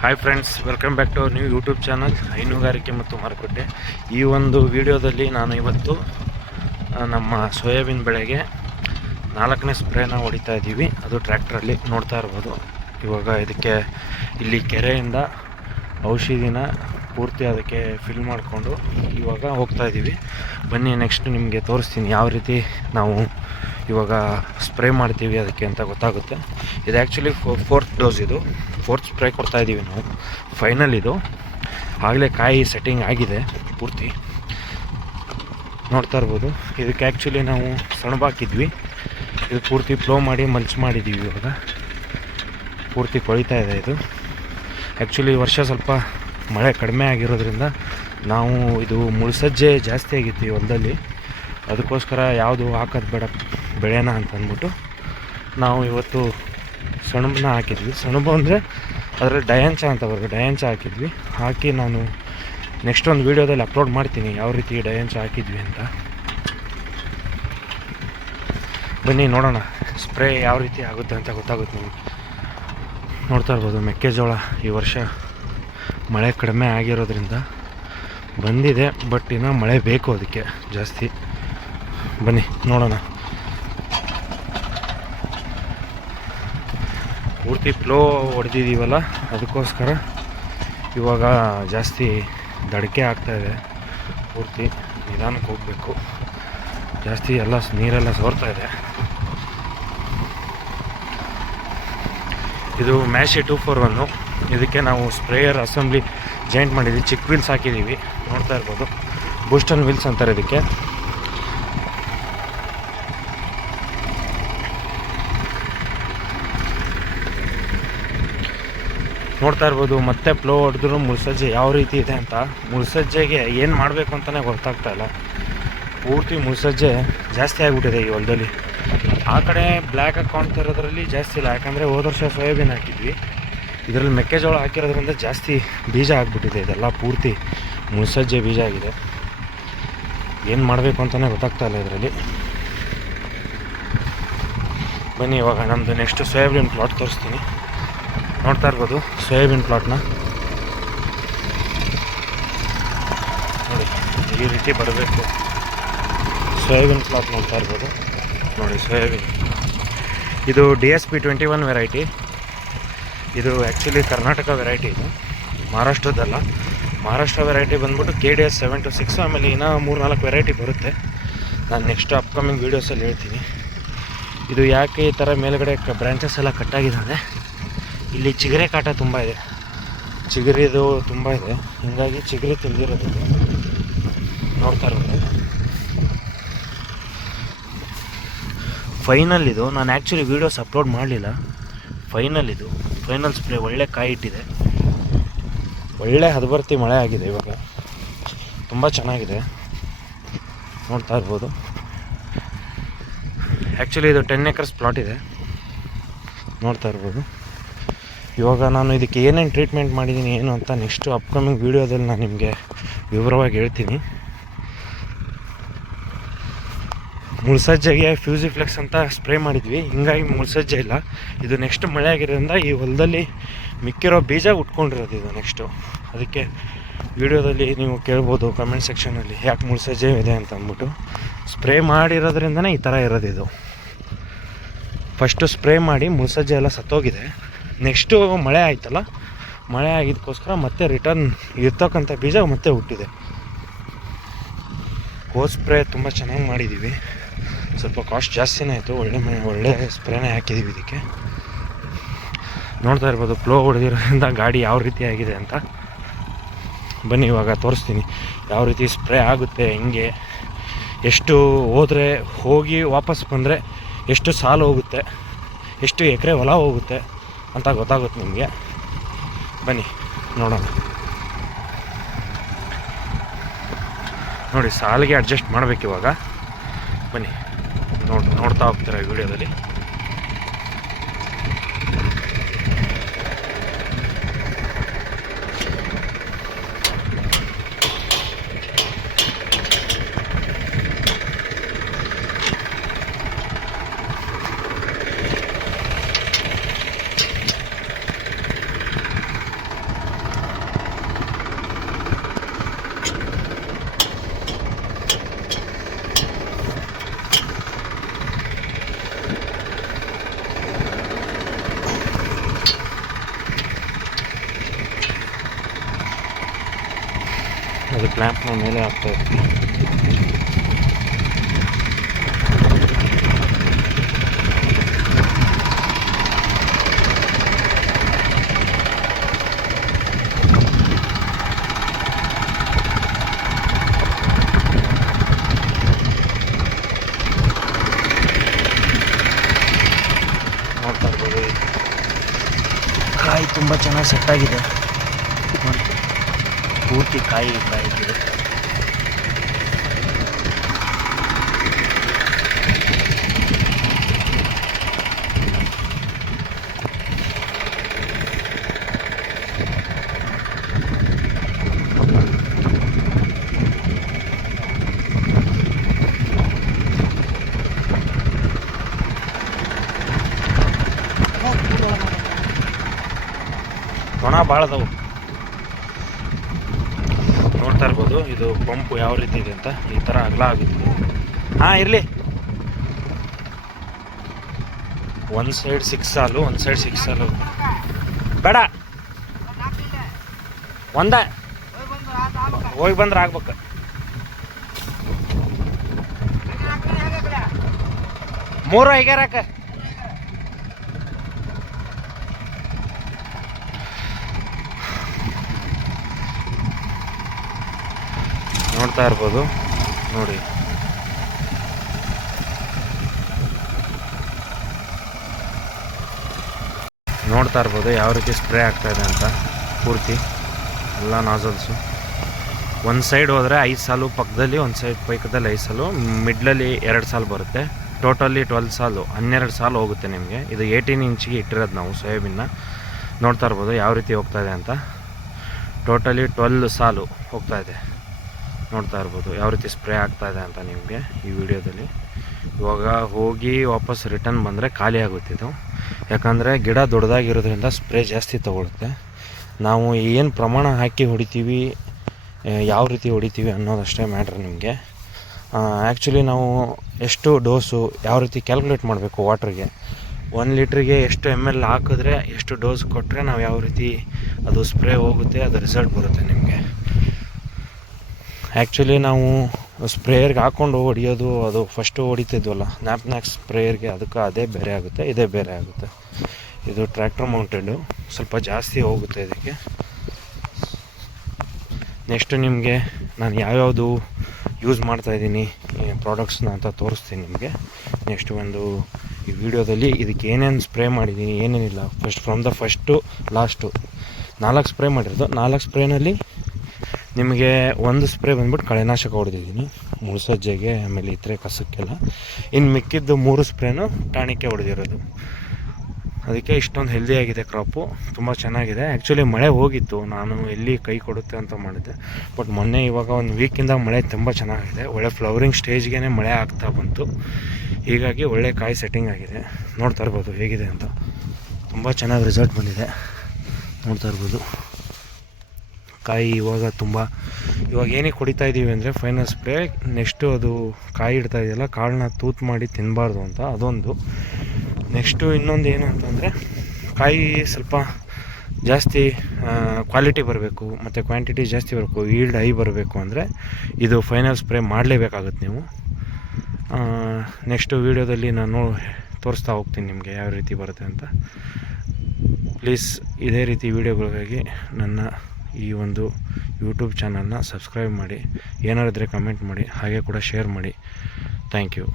Hi friends, welcome back to our new YouTube channel ಹೈನುಗಾರಿಕೆ ಮತ್ತು ಮಾರುಕಟ್ಟೆ. ಈ ಒಂದು ವಿಡಿಯೋದಲ್ಲಿ ನಾನು ಇವತ್ತು ನಮ್ಮ ಸೋಯಾಬೀನ್ ಬೆಳೆಗೆ 4ನೇ ಸ್ಪ್ರೇನ ಹೊಡಿತಾ ಇದ್ದೀವಿ. ಅದು ಟ್ರ್ಯಾಕ್ಟ್ರಲ್ಲಿ ನೋಡ್ತಾ ಇರ್ಬೋದು. ಇವಾಗ ಇದಕ್ಕೆ ಇಲ್ಲಿ ಕೆರೆಯಿಂದ ಔಷಧಿನ ಪೂರ್ತಿ ಅದಕ್ಕೆ ಫಿಲ್ ಮಾಡಿಕೊಂಡು ಇವಾಗ ಹೋಗ್ತಾ ಇದ್ದೀವಿ. ಬನ್ನಿ ನೆಕ್ಸ್ಟ್ ನಿಮಗೆ ತೋರಿಸ್ತೀನಿ ಯಾವ ರೀತಿ ನಾವು ಇವಾಗ ಸ್ಪ್ರೇ ಮಾಡ್ತೀವಿ ಅದಕ್ಕೆ ಅಂತ ಗೊತ್ತಾಗುತ್ತೆ. ಇದು ಆ್ಯಕ್ಚುಲಿ ಫೋರ್ತ್ ಡೋಸ್, ಇದು ಫೋರ್ತ್ ಸ್ಪ್ರೇ ಕೊಡ್ತಾ ಇದ್ದೀವಿ ನಾವು. ಫೈನಲ್ ಇದು ಆಗಲೇ ಕಾಯಿ ಸೆಟ್ಟಿಂಗ್ ಆಗಿದೆ ಪೂರ್ತಿ, ನೋಡ್ತಾ ಇರ್ಬೋದು. ಇದಕ್ಕೆ ಆ್ಯಕ್ಚುಲಿ ನಾವು ಸೆಣಬಾಕಿದ್ವಿ, ಇದು ಪೂರ್ತಿ ಫ್ಲೋ ಮಾಡಿ ಮಲ್ಚ್ ಮಾಡಿದ್ದೀವಿ. ಇವಾಗ ಪೂರ್ತಿ ಕೊಳಿತಾ ಇದೆ ಇದು. ಆ್ಯಕ್ಚುಲಿ ಈ ವರ್ಷ ಸ್ವಲ್ಪ ಮಳೆ ಕಡಿಮೆ ಆಗಿರೋದ್ರಿಂದ ನಾವು ಇದು ಮುಳ್ಸಜ್ಜೆ ಜಾಸ್ತಿ ಆಗಿತ್ತು ಈ ಹೊಲದಲ್ಲಿ. ಅದಕ್ಕೋಸ್ಕರ ಯಾವುದು ಹಾಕೋದು ಬೇಡ ಬೆಳೆನ ಅಂತಂದ್ಬಿಟ್ಟು ನಾವು ಇವತ್ತು ಸೆಣಬನ್ನ ಹಾಕಿದ್ವಿ. ಸೆಣಬು ಅಂದರೆ ಅದರಲ್ಲಿ ಡಯಾಂಚ ಅಂತ ಬರುತ್ತೆ, ಡಯಾಂಚ ಹಾಕಿದ್ವಿ. ಹಾಕಿ ನಾನು ನೆಕ್ಸ್ಟ್ ಒಂದು ವೀಡಿಯೋದಲ್ಲಿ ಅಪ್ಲೋಡ್ ಮಾಡ್ತೀನಿ ಯಾವ ರೀತಿ ಡಯಾಂಚ ಹಾಕಿದ್ವಿ ಅಂತ. ಬನ್ನಿ ನೋಡೋಣ ಸ್ಪ್ರೇ ಯಾವ ರೀತಿ ಆಗುತ್ತೆ ಅಂತ ಗೊತ್ತಾಗುತ್ತೆ ನಿಮಗೆ. ನೋಡ್ತಾ ಇರ್ಬೋದು ಮೆಕ್ಕೆಜೋಳ ಈ ವರ್ಷ ಮಳೆ ಕಡಿಮೆ ಆಗಿರೋದ್ರಿಂದ ಬಂದಿದೆ, ಬಟ್ ಇನ್ನೂ ಮಳೆ ಬೇಕು ಅದಕ್ಕೆ ಜಾಸ್ತಿ. ಬನ್ನಿ ನೋಡೋಣ. ಪೂರ್ತಿ ಫ್ಲೋ ಹೊಡೆದಿದ್ದೀವಲ್ಲ, ಅದಕ್ಕೋಸ್ಕರ ಇವಾಗ ಜಾಸ್ತಿ ದಡಿಕೆ ಆಗ್ತಾಯಿದೆ. ಪೂರ್ತಿ ನಿಧಾನಕ್ಕೆ ಹೋಗಬೇಕು, ಜಾಸ್ತಿ ಎಲ್ಲ ನೀರೆಲ್ಲ ಸೋರ್ತಾ ಇದೆ. ಇದು ಮ್ಯಾಶಿ 241. ಇದಕ್ಕೆ ನಾವು ಸ್ಪ್ರೇಯರ್ ಅಸೆಂಬ್ಲಿ ಜಾಯಿಂಟ್ ಮಾಡಿದ್ವಿ, ಚಿಕ್ಕ ವೀಲ್ಸ್ ಹಾಕಿದ್ದೀವಿ. ನೋಡ್ತಾ ಇರ್ಬೋದು, ಬೂಸ್ಟನ್ ವೀಲ್ಸ್ ಅಂತಾರೆ ಇದಕ್ಕೆ. ನೋಡ್ತಾ ಇರ್ಬೋದು ಮತ್ತೆ ಫ್ಲೋ ಹೊಡೆದ್ರು ಮುಳ್ಸಜ್ಜೆ ಯಾವ ರೀತಿ ಇದೆ ಅಂತ. ಮುಳ್ಸಜ್ಜೆಗೆ ಏನು ಮಾಡಬೇಕು ಅಂತಲೇ ಗೊತ್ತಾಗ್ತಾ ಇಲ್ಲ. ಪೂರ್ತಿ ಮುಳ್ಸಜ್ಜೆ ಜಾಸ್ತಿ ಆಗಿಬಿಟ್ಟಿದೆ ಈ ಹೊಲದಲ್ಲಿ. ಆ ಕಡೆ ಬ್ಲ್ಯಾಕ್ ಕಾಣ್ತಾ ಇರೋದ್ರಲ್ಲಿ ಜಾಸ್ತಿ ಇಲ್ಲ, ಯಾಕಂದರೆ ಹೋದ ವರ್ಷ ಸೋಯಾಬೀನ್ ಹಾಕಿದ್ವಿ. ಇದರಲ್ಲಿ ಮೆಕ್ಕೆಜೋಳ ಹಾಕಿರೋದ್ರಿಂದ ಜಾಸ್ತಿ ಬೀಜ ಆಗಿಬಿಟ್ಟಿದೆ. ಇದೆಲ್ಲ ಪೂರ್ತಿ ಮುಳ್ಸಜ್ಜೆ ಬೀಜ ಆಗಿದೆ. ಏನು ಮಾಡಬೇಕು ಅಂತಲೇ ಗೊತ್ತಾಗ್ತಾ ಇಲ್ಲ ಇದರಲ್ಲಿ. ಬನ್ನಿ ಇವಾಗ ನಮ್ಮದು ನೆಕ್ಸ್ಟ್ ಸೋಯಾಬೀನ್ ಪ್ಲಾಟ್ ತೋರಿಸ್ತೀನಿ. ನೋಡ್ತಾ ಇರ್ಬೋದು ಸೋಯಾಬೀನ್ ಪ್ಲಾಟ್ನ ನೋಡಿ, ಈ ರೀತಿ ಬರಬೇಕು ಸೋಯಾಬೀನ್ ಪ್ಲಾಟ್. ನೋಡ್ತಾ ಇರ್ಬೋದು ನೋಡಿ ಸೋಯಾಬೀನ್. ಇದು DSP 21 ವೆರೈಟಿ. ಇದು ಆ್ಯಕ್ಚುಲಿ ಕರ್ನಾಟಕ ವೆರೈಟಿ, ಇದು ಮಹಾರಾಷ್ಟ್ರದ್ದಲ್ಲ. ಮಹಾರಾಷ್ಟ್ರ ವೆರೈಟಿ ಬಂದ್ಬಿಟ್ಟು KDS 726. ಆಮೇಲೆ ಇನ್ನೂ 3-4 ವೆರೈಟಿ ಬರುತ್ತೆ, ನಾನು ನೆಕ್ಸ್ಟ್ ಅಪ್ಕಮಿಂಗ್ ವೀಡಿಯೋಸಲ್ಲಿ ಹೇಳ್ತೀನಿ. ಇದು ಯಾಕೆ ಈ ಥರ ಮೇಲ್ಗಡೆ ಬ್ರ್ಯಾಂಚಸ್ ಎಲ್ಲ ಕಟ್ಟಾಗಿದ್ದಾವೆ, ಇಲ್ಲಿ ಚಿಗರೆ ಕಾಟ ತುಂಬ ಇದೆ, ಚಿಗರಿದು ತುಂಬ ಇದೆ, ಹೀಗಾಗಿ ಚಿಗರಿ ತಿಂದಿರೋದು. ನೋಡ್ತಾ ಇರ್ಬೋದು ಫೈನಲ್ ಇದು. ನಾನು ಆ್ಯಕ್ಚುಲಿ ವೀಡಿಯೋಸ್ ಅಪ್ಲೋಡ್ ಮಾಡಲಿಲ್ಲ. ಫೈನಲ್ ಇದು, ಫೈನಲ್ ಸ್ಪ್ರೇ. ಒಳ್ಳೆ ಕಾಯಿ ಇಟ್ಟಿದೆ, ಒಳ್ಳೆ ಹದಬರ್ತಿ ಮಳೆ ಆಗಿದೆ ಇವಾಗ, ತುಂಬ ಚೆನ್ನಾಗಿದೆ. ನೋಡ್ತಾ ಇರ್ಬೋದು. ಆ್ಯಕ್ಚುಲಿ ಇದು 10 acres ಪ್ಲಾಟ್ ಇದೆ, ನೋಡ್ತಾ ಇರ್ಬೋದು. ಇವಾಗ ನಾನು ಇದಕ್ಕೆ ಏನೇನು ಟ್ರೀಟ್ಮೆಂಟ್ ಮಾಡಿದ್ದೀನಿ ಏನು ಅಂತ ನೆಕ್ಸ್ಟು ಅಪ್ಕಮಿಂಗ್ ವೀಡಿಯೋದಲ್ಲಿ ನಾನು ನಿಮಗೆ ವಿವರವಾಗಿ ಹೇಳ್ತೀನಿ. ಮುಳ್ಸಜ್ಜೆಗೆ ಫ್ಯೂಸಿಫ್ಲೆಕ್ಸ್ ಅಂತ ಸ್ಪ್ರೇ ಮಾಡಿದ್ವಿ, ಹಿಂಗಾಗಿ ಮುಳ್ಸಜ್ಜೆ ಇಲ್ಲ. ಇದು ನೆಕ್ಸ್ಟ್ ಮಳೆ ಆಗಿರೋದ್ರಿಂದ ಈ ಹೊಲದಲ್ಲಿ ಮಿಕ್ಕಿರೋ ಬೀಜ ಉಟ್ಕೊಂಡಿರೋದು ಇದು ನೆಕ್ಸ್ಟು. ಅದಕ್ಕೆ ವೀಡಿಯೋದಲ್ಲಿ ನೀವು ಕೇಳ್ಬೋದು ಕಮೆಂಟ್ ಸೆಕ್ಷನಲ್ಲಿ ಯಾಕೆ ಮುಳ್ಸಜ್ಜೆ ಇದೆ ಅಂತ ಅಂದ್ಬಿಟ್ಟು. ಸ್ಪ್ರೇ ಮಾಡಿರೋದ್ರಿಂದನೇ ಈ ಥರ ಇರೋದು ಇದು. ಫಸ್ಟು ಸ್ಪ್ರೇ ಮಾಡಿ ಮುಳ್ಸಜ್ಜೆ ಎಲ್ಲ ಸತ್ತೋಗಿದೆ. ನೆಕ್ಸ್ಟು ಮಳೆ ಆಯ್ತಲ್ಲ, ಮಳೆ ಆಗಿದ್ದಕ್ಕೋಸ್ಕರ ಮತ್ತೆ ರಿಟರ್ನ್ ಇರ್ತಕ್ಕಂಥ ಬೀಜ ಮತ್ತೆ ಹುಟ್ಟಿದೆ. ಹೋದ ಸ್ಪ್ರೇ ತುಂಬ ಚೆನ್ನಾಗಿ ಮಾಡಿದ್ದೀವಿ, ಸ್ವಲ್ಪ ಕಾಸ್ಟ್ ಜಾಸ್ತಿನೇ ಆಯಿತು. ಒಳ್ಳೆ ಸ್ಪ್ರೇನೇ ಹಾಕಿದ್ದೀವಿ ಇದಕ್ಕೆ. ನೋಡ್ತಾ ಇರ್ಬೋದು ಫ್ಲೋ ಹೊಡೆದಿರೋದ್ರಿಂದ ಗಾಡಿ ಯಾವ ರೀತಿ ಆಗಿದೆ ಅಂತ. ಬನ್ನಿ ಇವಾಗ ತೋರಿಸ್ತೀನಿ ಯಾವ ರೀತಿ ಸ್ಪ್ರೇ ಆಗುತ್ತೆ, ಹೆಂಗೆ, ಎಷ್ಟು ಹೋದರೆ ಹೋಗಿ ವಾಪಸ್ ಬಂದರೆ ಎಷ್ಟು ಸಾಲು ಹೋಗುತ್ತೆ, ಎಷ್ಟು ಎಕರೆ ಹೊಲ ಹೋಗುತ್ತೆ ಅಂತ ಗೊತ್ತಾಗುತ್ತೆ ನಿಮಗೆ. ಬನ್ನಿ ನೋಡೋಣ. ನೋಡಿ ಸಾಲಿಗೆ ಅಡ್ಜಸ್ಟ್ ಮಾಡಬೇಕು ಇವಾಗ. ಬನ್ನಿ ನೋಡ್ತಾ ಹೋಗ್ತೀರಾ ವಿಡಿಯೋದಲ್ಲಿ. ಅದು ಕ್ಲ್ಯಾಂಪ್ನ ಮೇಲೆ ಹಾಕ್ತಾ ಇರ್ತೀವಿ. ನೋಡ್ತಾ ಇರ್ಬೋದು, ಕಾಯಿ ತುಂಬ ಚೆನ್ನಾಗಿ ಸೆಟ್ಟಾಗಿದೆ ನೋಡಿ, ಪೂರ್ತಿ ಕಾಯಿ ಕಾಯಿದೆ. ನೊಣ ಭಾಳ ಅದಾವು. ನೋಡ್ತಾ ಇರ್ಬೋದು ಇದು ಪಂಪು ಯಾವ ರೀತಿ ಇದೆ ಅಂತ. ಈ ಥರ ಅಗಲ ಆಗುತ್ತೆ. ಹಾಂ ಇರಲಿ, ಒಂದು ಸೈಡ್ 6 ಸಾಲು, ಒಂದು ಸೈಡ್ 6 ಸಾಲು ಬೇಡ, ಒಂದೇ ಹೋಗಿ ಬಂದ್ರೆ ಆಗ್ಬೇಕು. ಮೂರು ಹೀಗ್ಯಾರಾಕ ನೋಡ್ತಾ ಇರ್ಬೋದು ನೋಡಿ. ನೋಡ್ತಾ ಇರ್ಬೋದು ಯಾವ ರೀತಿ ಸ್ಪ್ರೇ ಆಗ್ತಾ ಇದೆ ಅಂತ. ಪೂರ್ತಿ ಎಲ್ಲ ನಾಜಲ್ಸು ಒಂದು ಸೈಡ್ ಹೋದರೆ 5 ಸಾಲು, ಪಕ್ಕದಲ್ಲಿ ಒಂದು ಸೈಡ್ ಪೈಕದಲ್ಲಿ 5 ಸಾಲು, ಮಿಡ್ಲಲ್ಲಿ 2 ಸಾಲು ಬರುತ್ತೆ. ಟೋಟಲಿ 12 ಸಾಲು, 12 ಸಾಲು ಹೋಗುತ್ತೆ ನಿಮಗೆ. ಇದು 18 ಇಂಚಿಗೆ ಇಟ್ಟಿರೋದು ನಾವು ಸೋಯಾಬೀನ್ನ. ನೋಡ್ತಾ ಇರ್ಬೋದು ಯಾವ ರೀತಿ ಹೋಗ್ತಾ ಇದೆ ಅಂತ. ಟೋಟಲಿ 12 ಸಾಲು ಹೋಗ್ತಾ ಇದೆ. ನೋಡ್ತಾ ಇರ್ಬೋದು ಯಾವ ರೀತಿ ಸ್ಪ್ರೇ ಆಗ್ತಾ ಇದೆ ಅಂತ ನಿಮಗೆ ಈ ವಿಡಿಯೋದಲ್ಲಿ. ಇವಾಗ ಹೋಗಿ ವಾಪಸ್ ರಿಟರ್ನ್ ಬಂದರೆ ಖಾಲಿ ಆಗುತ್ತೆ ಇದು. ಯಾಕಂದರೆ ಗಿಡ ದೊಡ್ಡದಾಗಿರೋದ್ರಿಂದ ಸ್ಪ್ರೇ ಜಾಸ್ತಿ ತೊಗೊಳುತ್ತೆ. ನಾವು ಏನು ಪ್ರಮಾಣ ಹಾಕಿ ಹೊಡಿತೀವಿ, ಯಾವ ರೀತಿ ಹೊಡಿತೀವಿ ಅನ್ನೋದಷ್ಟೇ ಮ್ಯಾಟ್ರ್ ನಿಮಗೆ. ಆ್ಯಕ್ಚುಲಿ ನಾವು ಎಷ್ಟು ಡೋಸು ಯಾವ ರೀತಿ ಕ್ಯಾಲ್ಕುಲೇಟ್ ಮಾಡಬೇಕು ವಾಟ್ರಿಗೆ. 1 ಲೀಟ್ರಿಗೆ ಎಷ್ಟು ml ಹಾಕಿದ್ರೆ ಎಷ್ಟು ಡೋಸ್ ಕೊಟ್ಟರೆ ನಾವು ಯಾವ ರೀತಿ ಅದು ಸ್ಪ್ರೇ ಹೋಗುತ್ತೆ, ಅದು ರಿಸಲ್ಟ್ ಬರುತ್ತೆ ನಿಮಗೆ. ಆ್ಯಕ್ಚುಲಿ ನಾವು ಸ್ಪ್ರೇಯರ್ಗೆ ಹಾಕ್ಕೊಂಡು ಹೊಡಿಯೋದು, ಅದು ಫಸ್ಟು ಹೊಡಿತಿದ್ವಲ್ಲ ನ್ಯಾಪ್ನ್ಯಾಕ್ ಸ್ಪ್ರೇಯರ್ಗೆ, ಅದಕ್ಕೆ ಅದೇ ಬೇರೆ ಆಗುತ್ತೆ, ಇದೇ ಬೇರೆ ಆಗುತ್ತೆ. ಇದು ಟ್ರ್ಯಾಕ್ಟರ್ ಮೌಂಟೆಡು, ಸ್ವಲ್ಪ ಜಾಸ್ತಿ ಹೋಗುತ್ತೆ ಇದಕ್ಕೆ. ನೆಕ್ಸ್ಟು ನಿಮಗೆ ನಾನು ಯಾವ್ಯಾವುದು ಯೂಸ್ ಮಾಡ್ತಾಯಿದ್ದೀನಿ ಪ್ರಾಡಕ್ಟ್ಸ್ನ ಅಂತ ತೋರಿಸ್ತೀನಿ ನಿಮಗೆ. ನೆಕ್ಸ್ಟ್ ಒಂದು ಈ ವಿಡಿಯೋದಲ್ಲಿ ಇದಕ್ಕೆ ಏನೇನು ಸ್ಪ್ರೇ ಮಾಡಿದ್ದೀನಿ, ಏನೇನಿಲ್ಲ, ಫಸ್ಟು ಲಾಸ್ಟು 4 ಸ್ಪ್ರೇ ಮಾಡಿರೋದು. 4 ಸ್ಪ್ರೇನಲ್ಲಿ ನಿಮಗೆ 1 ಸ್ಪ್ರೇ ಬಂದ್ಬಿಟ್ಟು ಕಳೆನಾಶಕ ಹೊಡೆದಿದ್ದೀನಿ, ಮುಳ್ಸಜ್ಜೆಗೆ, ಆಮೇಲೆ ಇತರೆ ಕಸಕ್ಕೆಲ್ಲ. ಇನ್ನು ಮಿಕ್ಕಿದ್ದು 3 ಸ್ಪ್ರೇನು ಟಾಣಿಕ್ಕೆ ಹೊಡೆದಿರೋದು. ಅದಕ್ಕೆ ಇಷ್ಟೊಂದು ಹೆಲ್ದಿಯಾಗಿದೆ ಕ್ರಾಪು, ತುಂಬ ಚೆನ್ನಾಗಿದೆ. ಆ್ಯಕ್ಚುಲಿ ಮಳೆ ಹೋಗಿತ್ತು, ನಾನು ಎಲ್ಲಿ ಕೈ ಕೊಡುತ್ತೆ ಅಂತ ಮಾಡಿದ್ದೆ. ಬಟ್ ಮೊನ್ನೆ ಇವಾಗ 1 ವೀಕಿಂದ ಮಳೆ ತುಂಬ ಚೆನ್ನಾಗಿದೆ. ಒಳ್ಳೆ ಫ್ಲವರಿಂಗ್ ಸ್ಟೇಜ್ಗೆ ಮಳೆ ಆಗ್ತಾ ಬಂತು. ಹೀಗಾಗಿ ಒಳ್ಳೆ ಕಾಯಿ ಸೆಟ್ಟಿಂಗ್ ಆಗಿದೆ. ನೋಡ್ತಾ ಇರ್ಬೋದು ಹೇಗಿದೆ ಅಂತ. ತುಂಬ ಚೆನ್ನಾಗಿ ರಿಸಲ್ಟ್ ಬಂದಿದೆ. ನೋಡ್ತಾ ಇರ್ಬೋದು ಕಾಯಿ ಇವಾಗ ಏನಕ್ಕೆ ಹೊಡಿತಾ ಇದ್ದೀವಿ ಅಂದರೆ ಫೈನಲ್ ಸ್ಪ್ರೇ. ನೆಕ್ಸ್ಟು ಅದು ಕಾಯಿ ಇಡ್ತಾ ಇದೆಯಲ್ಲ, ಕಾಳನ್ನ ತೂತು ಮಾಡಿ ತಿನ್ನಬಾರ್ದು ಅಂತ ಅದೊಂದು. ನೆಕ್ಸ್ಟು ಇನ್ನೊಂದು ಏನು ಅಂತಂದರೆ ಕಾಯಿ ಸ್ವಲ್ಪ ಜಾಸ್ತಿ ಕ್ವಾಲಿಟಿ ಬರಬೇಕು ಮತ್ತು ಕ್ವಾಂಟಿಟಿ ಜಾಸ್ತಿ ಬರಬೇಕು, ಈಲ್ಡ್ ಹೈ ಬರಬೇಕು ಅಂದರೆ ಇದು ಫೈನಲ್ ಸ್ಪ್ರೇ ಮಾಡಲೇಬೇಕಾಗುತ್ತೆ ನೀವು. ನೆಕ್ಸ್ಟು ವೀಡಿಯೋದಲ್ಲಿ ನಾನು ತೋರಿಸ್ತಾ ಹೋಗ್ತೀನಿ ನಿಮಗೆ ಯಾವ ರೀತಿ ಬರುತ್ತೆ ಅಂತ. ಪ್ಲೀಸ್ ಇದೇ ರೀತಿ ವೀಡಿಯೋಗಳಿಗಾಗಿ ನನ್ನ ಈ ಒಂದು ಯೂಟ್ಯೂಬ್ ಚಾನಲ್ನ ಸಬ್ಸ್ಕ್ರೈಬ್ ಮಾಡಿ, ಏನಾರಿದ್ರೆ ಕಮೆಂಟ್ ಮಾಡಿ, ಹಾಗೆ ಕೂಡ ಶೇರ್ ಮಾಡಿ. Thank you.